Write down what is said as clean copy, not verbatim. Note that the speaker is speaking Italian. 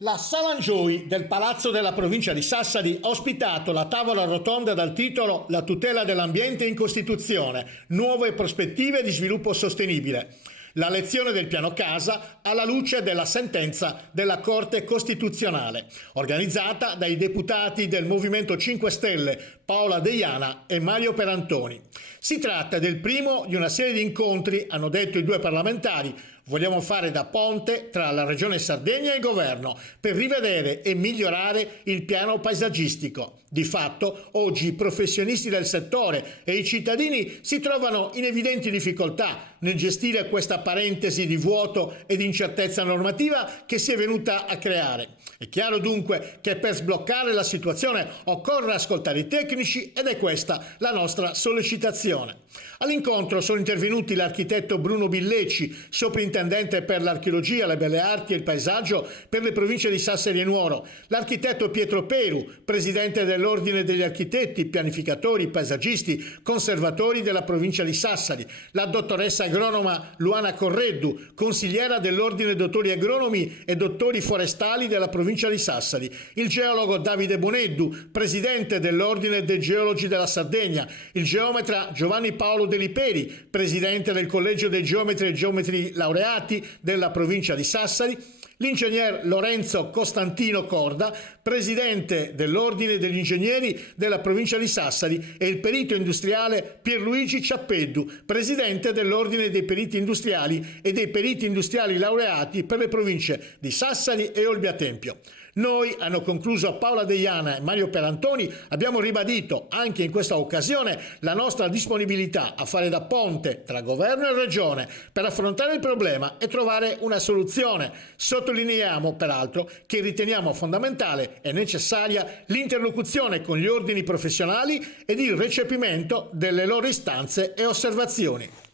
La Sala Angioi del Palazzo della Provincia di Sassari ha ospitato la tavola rotonda dal titolo La tutela dell'ambiente in Costituzione, nuove prospettive di sviluppo sostenibile. La lezione del piano casa alla luce della sentenza della Corte Costituzionale, organizzata dai deputati del Movimento 5 Stelle Paola Deiana e Mario Perantoni. Si tratta del primo di una serie di incontri, hanno detto i due parlamentari. Vogliamo fare da ponte tra la Regione Sardegna e il governo per rivedere e migliorare il piano paesaggistico. Di fatto, oggi i professionisti del settore e i cittadini si trovano in evidenti difficoltà nel gestire questa parentesi di vuoto e di incertezza normativa che si è venuta a creare. È chiaro dunque che per sbloccare la situazione occorre ascoltare i tecnici ed è questa la nostra sollecitazione. All'incontro sono intervenuti l'architetto Bruno Billeci, soprintendente per l'archeologia, le belle arti e il paesaggio per le province di Sassari e Nuoro, l'architetto Pietro Peru, presidente dell'Ordine degli Architetti, Pianificatori, Paesaggisti, Conservatori della provincia di Sassari, la dottoressa agronoma Luana Correddu, consigliera dell'Ordine Dottori Agronomi e Dottori Forestali della provincia di Sassari, il geologo Davide Boneddu, presidente dell'Ordine dei Geologi della Sardegna, il geometra Giovanni Paolo Deliperi, presidente del Collegio dei Geometri e Geometri Laureati della provincia di Sassari, l'ingegner Lorenzo Costantino Corda, presidente dell'Ordine degli Ingegneri della provincia di Sassari, e il perito industriale Pierluigi Ciappeddu, presidente dell'Ordine dei Periti Industriali e dei Periti Industriali Laureati per le province di Sassari e Olbia Tempio. Noi, hanno concluso Paola Deiana e Mario Perantoni, abbiamo ribadito anche in questa occasione la nostra disponibilità a fare da ponte tra governo e regione per affrontare il problema e trovare una soluzione. Sottolineiamo peraltro che riteniamo fondamentale e necessaria l'interlocuzione con gli ordini professionali ed il recepimento delle loro istanze e osservazioni.